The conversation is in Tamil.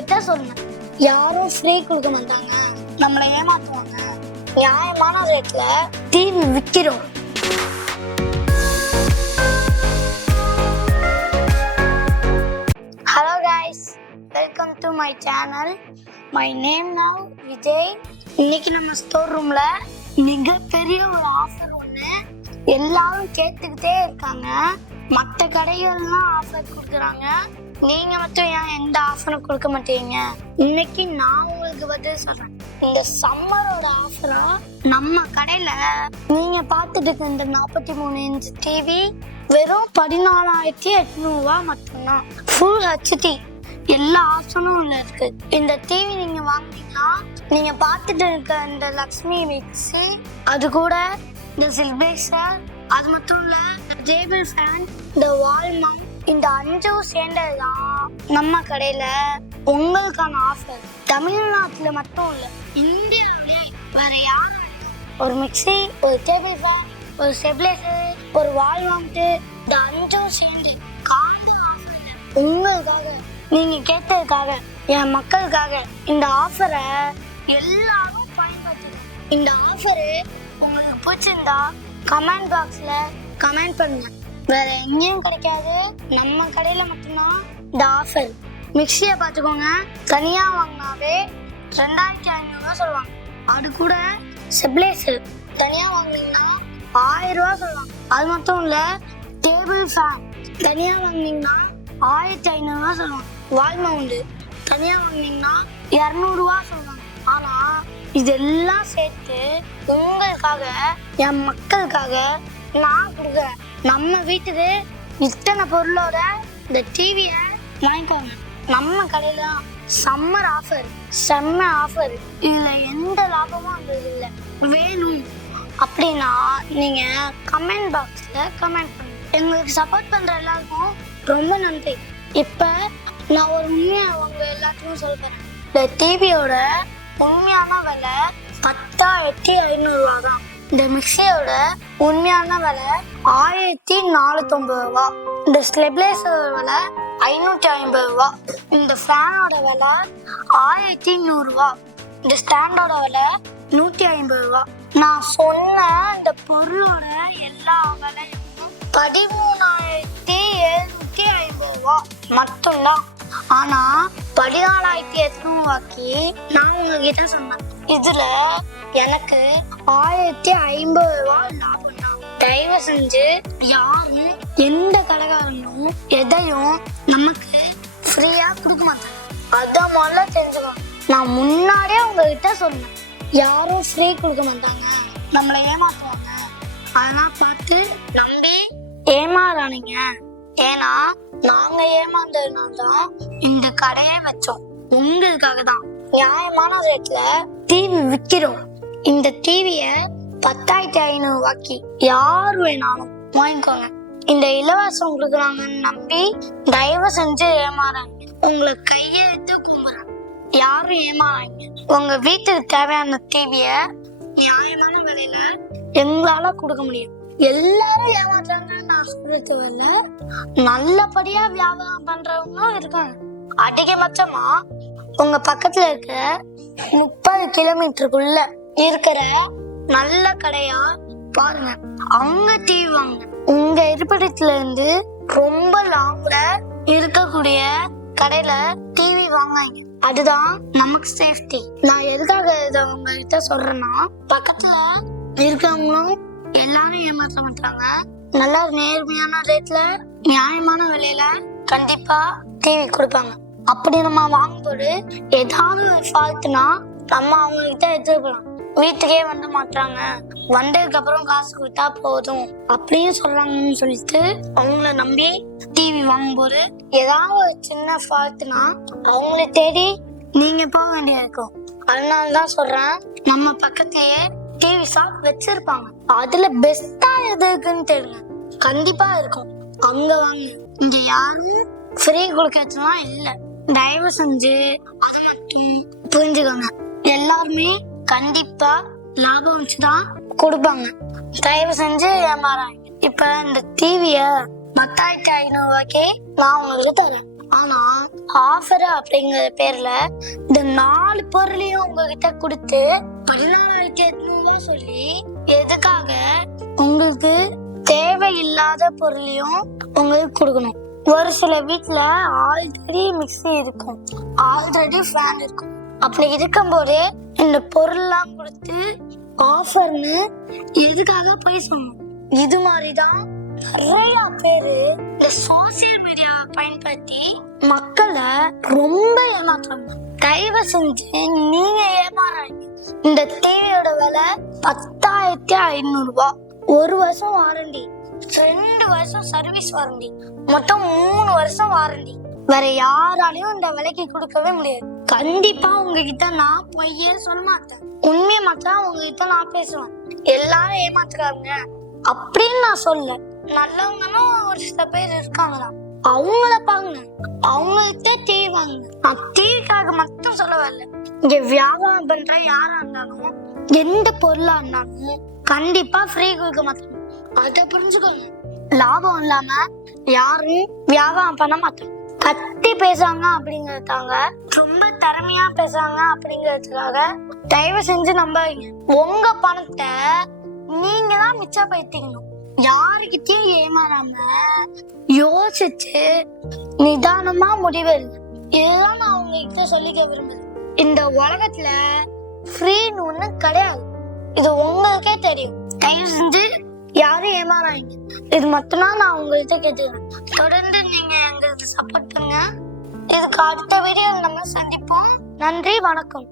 உங்ககிட்ட சொல்லுங்க. யாரும் ஃப்ரீ கொடுக்க மாட்டாங்க நம்மளை ஏமாத்துவாங்க. நியாயமான ரேட்ல டிவி விற்கிறோம் hello guys welcome to my channel my name now Vijay இன்னைக்கு நம்ம ஸ்டோர் ரூம்ல மிகப்பெரிய ஒரு ஆஃபர் ஒன்று எல்லாரும் கேட்டுக்கிட்டே இருக்காங்க. மற்ற கடைகள்லாம் ஆஃபர் கொடுக்குறாங்க. நீங்க மட்டும் ஏன் எந்த ஆஃபரும் கொடுக்க மாட்டீங்க? இன்னைக்கு நான் உங்களுக்கு பதில் சொல்றேன். இந்த சம்மரோட ஆஃபரா நம்ம கடையில நீங்க பார்த்துட்டு இருக்க இந்த நாற்பத்தி மூணு இன்ச் டிவி வெறும் பதினாலாயிரத்தி எட்நூறுவா மட்டும்தான். ஃபுல் ஹெச்டி எல்லா ஆப்ஷனும் உள்ள இருக்கு. இந்த டிவி நீங்க வாங்குனீங்கன்னா நீங்க பார்த்துட்டு இருக்க இந்த லக்ஷ்மி மிக்ஸி அது கூட இந்த சில்பேசர் அது மட்டும் இல்ல டேபிள் ஃபேன் இந்த வால் மவுண்ட் இந்த அஞ்சும் சேர்ந்ததுதான் நம்ம கடையில உங்களுக்கான ஆஃபர் தமிழ்நாட்டுல மட்டும் இல்ல இந்தியாவிலே வேற யாரும் ஒரு மிக்ஸி ஒரு டேபிள் ஃபேன் ஒரு ஸ்டெபிலைசர் ஒரு வால் வாங்கிட்டு இந்த அஞ்சும் சேர்ந்து காண்டு ஆஃபர்ல உங்களுக்காக நீங்க கேட்டதுக்காக என் மக்களுக்காக இந்த ஆஃபரை எல்லாரும் பயன்படுத்தணும். இந்த ஆஃபரு உங்களுக்கு பிடிச்சிருந்தா கமெண்ட் பாக்ஸில் கமெண்ட் பண்ணுங்க. வேற எங்கேயும் கிடைக்காது. நம்ம கடையில மட்டும்தான் இந்த ஆஃபர் மிக்சியை பார்த்துக்கோங்க. தனியாக வாங்கினாவே ரெண்டாயிரத்தி ஐநூறுரூவா சொல்லுவாங்க. அது கூட செப்ளேஸு தனியாக வாங்கினீங்கன்னா ஆயிரம் ரூபா சொல்லுவாங்க. அது மட்டும் இல்லை டேபிள் ஃபேன் தனியாக வாங்குனீங்கன்னா ஆயிரத்தி ஐநூறுரூவா சொல்லுவாங்க. வால் மவுண்டு தனியாக வாங்குனீங்கன்னா இரநூறுவா சொல்லுவாங்க. ஆனால் இதெல்லாம் சேர்த்து உங்களுக்காக என் மக்களுக்காக நான் கொடுக்குறேன். நம்ம வீட்டுக்கு இத்தனை பொருளோட இந்த டிவியை வாங்கிக்கோங்க நம்ம கடையில சம்மர் ஆஃபர் செம்ம ஆஃபர் இதில் எந்த லாபமும் அந்த இல்லை. வேணும் அப்படின்னா நீங்கள் கமெண்ட் பாக்ஸில் கமெண்ட் பண்ணுங்க. எங்களுக்கு சப்போர்ட் பண்ணுற எல்லாருக்கும் ரொம்ப நன்றி. இப்போ நான் ஒரு உண்மையை உங்க எல்லாத்துக்கும் சொல்கிறேன் இந்த டிவியோட உண்மையான விலை பத்தாயிரத்தி ஐநூறுரூவா தான் இந்த மிக்சியோட உண்மையான விலை ஆயிரத்தி நானூத்தொம்பது ரூபா. இந்த ஸ்டெபிளைசர் விலை ஐநூற்றி ஐம்பது ரூபா. இந்த ஃபேனோட விலை ஆயிரத்தி நூறுரூவா இந்த ஸ்டாண்டோட விலை நூற்றி ஐம்பது ரூபா. நான் சொன்ன இந்த பொருளோட எல்லா விலையும் பதிமூணாயிரத்தி எழுநூற்றி ஐம்பது ரூபா. மட்டும்தான். ஆனா பதினாலாயிரத்தி எட்நூறுவாக்கி நான் உங்ககிட்ட சொன்னேன். இதுல எனக்கு ஆயிரத்தி ஐம்பது ரூபாய் லாபம் தான் தயவு செஞ்சு யாரும் எந்த கடைக்காரங்களும் எதையும் நமக்கு ஃப்ரீயா கொடுக்க மாட்டாங்க. அதான் முதல்ல தெரிஞ்சுக்கணும். நான் முன்னாடியே உங்ககிட்ட சொன்னேன். யாரும் ஃப்ரீ கொடுக்க மாட்டாங்க. நம்மளை ஏமாத்துவாங்க. அதெல்லாம் பார்த்து நம்பி ஏமாறானுங்க ஏன்னா நாங்க ஏமாந்ததுனால தான் இந்த கடையை வச்சோம். உங்களுக்காக தான் நியாயமான ரேட்ல டிவி விற்கிறோம் இந்த டிவிய பத்தாயிரத்தி ஐநூறு வாக்கி யார் வேணாலும் வாங்கிக்கோங்க. இந்த இலவசம் கொடுக்குறாங்கன்னு நம்பி தயவு செஞ்சு ஏமாறாங்க உங்களை கையெழுத்து கும்புறேன். யாரும் ஏமாறாங்க உங்க வீட்டுக்கு தேவையான டிவிய நியாயமான விலையில எங்களால கொடுக்க முடியும். எல்லாரும் ஏமாத்துறாங்கன்னு நான் சொல்றது வரல நல்லபடியா வியாபாரம் பண்றவங்களும் இருக்காங்க. அதிகபட்சமா உங்க பக்கத்துல இருக்க முப்பது கிலோமீட்டருக்குள்ள இருக்கிற நல்ல கடையா பாருங்க. அங்க டிவி வாங்க உங்க இருப்பிடத்துல இருந்து ரொம்ப லாங்ல இருக்கக்கூடிய கடையில டிவி வாங்காங்க அதுதான் நமக்கு சேஃப்டி நான் எதுக்காக இதை உங்ககிட்ட சொல்றேன்னா பக்கத்துல இருக்கவங்களும் எல்லாரும் ஏமாற்ற மாட்டாங்க நல்லா நேர்மையான ரேட்ல நியாயமான விலையில கண்டிப்பா டிவி கொடுப்பாங்க. அப்படி நம்ம வாங்கும்போது ஏதாவது ஒரு ஃபால்ட்னா நம்ம அவங்க கிட்ட எடுத்துட்டு வீட்டுக்கே வந்து மாட்டுறாங்க வந்ததுக்கு அப்புறம் காசு கொடுத்தா போதும். அப்படியும் சொல்றாங்கன்னு சொல்லிட்டு அவங்கள நம்பி டிவி வாங்கும்போது ஏதாவது ஒரு சின்ன ஃபால்ட்னா அவங்கள தேடி நீங்க போக வேண்டியது இருக்கும். அதனால தான் சொல்றேன் நம்ம பக்கத்திலேயே டிவி ஷாப் வச்சிருப்பாங்க. அதுல பெஸ்டா எது இருக்குன்னு தெரியுங்க கண்டிப்பா இருக்கும். அங்க வாங்க. இங்க யாரும் ஃப்ரீ கொடுக்கறதுலாம் இல்லை. தயவு செஞ்சு அதை மட்டும் புரிஞ்சுக்கோங்க. எல்லாருமே கண்டிப்பா லாபம் வச்சுதான் கொடுப்பாங்க. தயவு செஞ்சு ஏமாறாங்க இப்ப இந்த டிவிய பத்தாயிரத்தி ஐநூறு ரூபாய்க்கே நான் உங்களுக்கு தரேன். ஆனா ஆஃபர் அப்படிங்கிற பேர்ல இந்த நாலு பொருளையும் உங்ககிட்ட கொடுத்து பதினாலாயிரத்தி எட்நூறுவா சொல்லி எதுக்காக உங்களுக்கு தேவையில்லாத பொருளையும் உங்களுக்கு கொடுக்கணும். ஒரு சில வீட்டுல ஆல்ரெடி மிக்ஸி இருக்கும். ஆல்ரெடி ஃபேன் இருக்கும். அப்படி இருக்கும்போது இந்த பொருள்லாம் கொடுத்து ஆஃபர்னு எதுக்காக போய் சொன்னோம்? இது மாதிரிதான் நிறைய பேரு இந்த சோசியல் மீடியாவை பயன்படுத்தி மக்களை ரொம்ப ஏமாத்துறாங்க. தயவு செஞ்சு நீங்க ஏமாறாங்க இந்த டிவியோட விலை பத்தாயிரத்தி ஐநூறுபா ஒரு வருஷம் வாரண்டி ரெண்டு வருஷம் சர்வீஸ் வாரண்டி மொத்தம் மூணு வருஷம் வாரண்டி வேற யாராலையும் இந்த விலைக்கு கொடுக்கவே முடியாது. கண்டிப்பா உங்ககிட்ட நான் பொய்யே சொல்ல மாட்டேன். உண்மையை மட்டும் உங்ககிட்ட நான் பேசுவேன். எல்லாரும் ஏமாத்துறாங்க. அப்படின்னு நான் சொல்ல நல்லவங்களும் ஒரு சில பேர் இருக்காங்களா? அவங்கள பாருங்க. அவங்கள்ட்ட டீ வாங்க. நான் டீக்காக மட்டும் சொல்ல வரல இங்க வியாபாரம் பண்ற யாரா இருந்தாலும் எந்த பொருளா இருந்தாலும் கண்டிப்பா ஃப்ரீ கொடுக்க மாட்டாங்க. அதை புரிஞ்சுக்கோங்க. லாபம் இல்லாம யாரும் வியாபாரம் பண்ண மாட்டாங்க. கத்தி பேசுறாங்க அப்படிங்கறதுக்காக ரொம்ப திறமையா பேசுறாங்க அப்படிங்கிறதுக்காக தயவு செஞ்சு நம்பாதீங்க உங்க பணத்தை நீங்க தான் மிச்சப்படுத்திக்கணும். யாருக்கிட்டயும் ஏமாறாம யோசிச்சு நிதானமா முடிவெடுங்க இதுதான் நான் உங்ககிட்ட சொல்லிக்க விரும்புறேன். இந்த உலகத்துல ஃப்ரீன்னு ஒண்ணு கிடையாது. இது உங்களுக்கே தெரியும். தயவு செஞ்சு யாரும் ஏமாறாங்க இது மட்டும்தான் நான் உங்கள்கிட்ட கேட்டுக்கிறேன். தொடர்ந்து நீங்க எங்களுக்கு சப்போர்ட் பண்ணுங்க. இதுக்கு அடுத்த வீடியோவில் நம்ம சந்திப்போம். நன்றி வணக்கம்.